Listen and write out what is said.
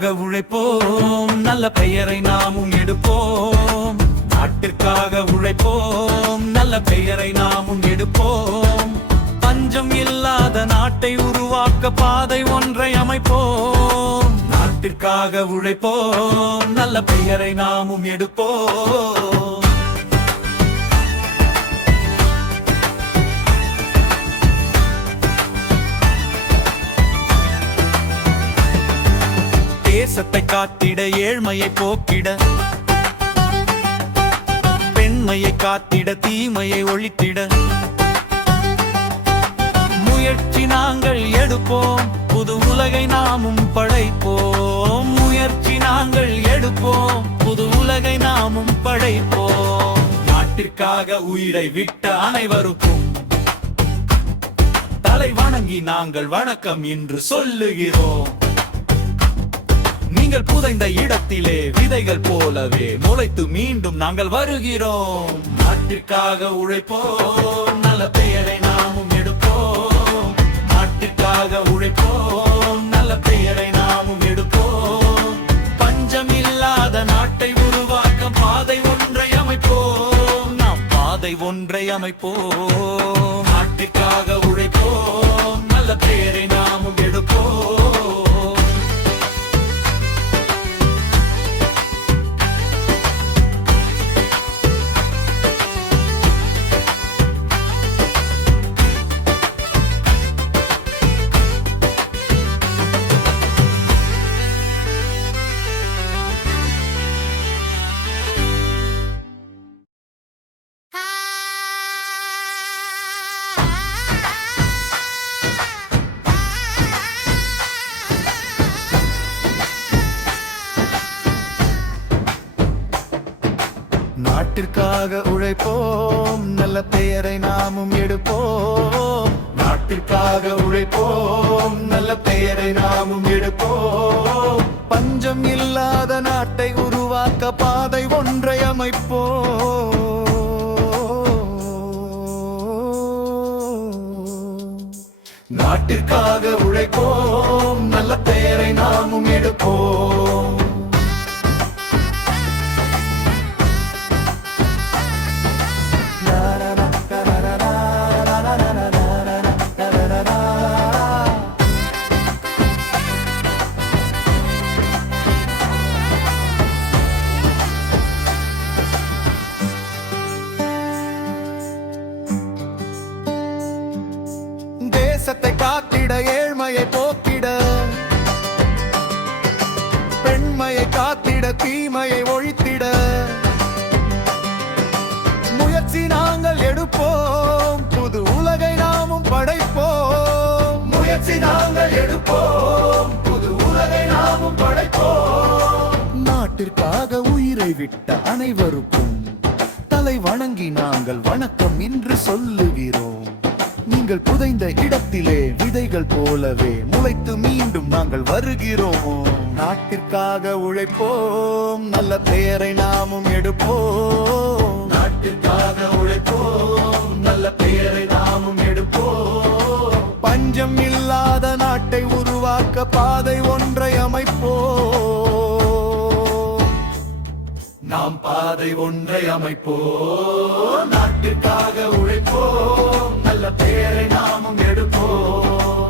நாட்டிற்காக உழைப்போம், நல்ல பெயரை நாமும் எடுப்போம். நாட்டிற்காக உழைப்போம், நல்ல பெயரை நாமும் எடுப்போம். பஞ்சம் இல்லாத நாட்டை உருவாக்க பாதை ஒன்றை அமைப்போம். நாட்டிற்காக உழைப்போம், நல்ல பெயரை நாமும் எடுப்போம். தேசத்தை காத்திட, ஏழ்மையை போக்கிட, பெண்மையை காத்திட, தீமையை ஒழித்திட முயற்சி நாங்கள் எடுப்போம். புது உலகை நாமும் படைப்போம். முயற்சி நாங்கள் எடுப்போம். புது உலகை நாமும் படைப்போம். நாட்டிற்காக உயிரை விட்ட அனைவருக்கும் தலை வணங்கி நாங்கள் வணக்கம் என்று சொல்லுகிறோம். நீங்கள் புதைந்த இடத்திலே விதைகள் போலவே முளைத்து மீண்டும் நாங்கள் வருகிறோம். நாட்டிற்காக உழைப்போம், நல்ல பெயரை நாமும் எடுப்போம். நாட்டிற்காக உழைப்போம், நல்ல பெயரை நாமும் எடுப்போம். பஞ்சம் இல்லாத நாட்டை உருவாக்க பாதை ஒன்றை அமைப்போம். நாம் பாதை ஒன்றை அமைப்போம். நாட்டிற்காக உழைப்போம், நல்ல பெயரை நாமும் எடுப்போம். நாட்டிற்காக உழைப்போம், நல்ல பெயரை நாமும் எடுப்போம். நாட்டிற்காக உழைப்போம், நல்ல பெயரை நாமும் எடுப்போம். பஞ்சம் இல்லாத நாட்டை உருவாக்க பாதை ஒன்றை அமைப்போம். நாட்டிற்காக உழைப்போம், நல்ல பெயரை நாமும் எடுப்போம். தேசத்தை காத்திட, ஏழ்மையை போக்கிட, பெண்மையை காத்திட, தீமையை ஒழித்திட முயற்சி நாங்கள் எடுப்போம். புது உலகை நாமும் படைப்போம். முயற்சி நாங்கள் எடுப்போம். புது உலகை நாமும் படைப்போம். நாட்டிற்காக உயிரை விட்ட அனைவருக்கும் தலை வணங்கி நாங்கள் வணக்கம் என்று சொல்லுகிறோம். நீங்கள் புதைந்த இடத்திலே விதைகள் போலவே முளைத்து மீண்டும் நாங்கள் வருகிறோம். நாட்டிற்காக உழைப்போம், நல்ல பெயரை நாமும் எடுப்போம். நாட்டிற்காக உழைப்போம், நல்ல பெயரை நாமும் எடுப்போம். பஞ்சம் இல்லாத நாட்டை உருவாக்க பாதை ஒன்றை அமைப்போம். நாம் பாதை ஒன்றை அமைப்போம். நாட்டிற்காக உழைப்போம், நல்ல பெயரை நாமும் எடுப்போம்.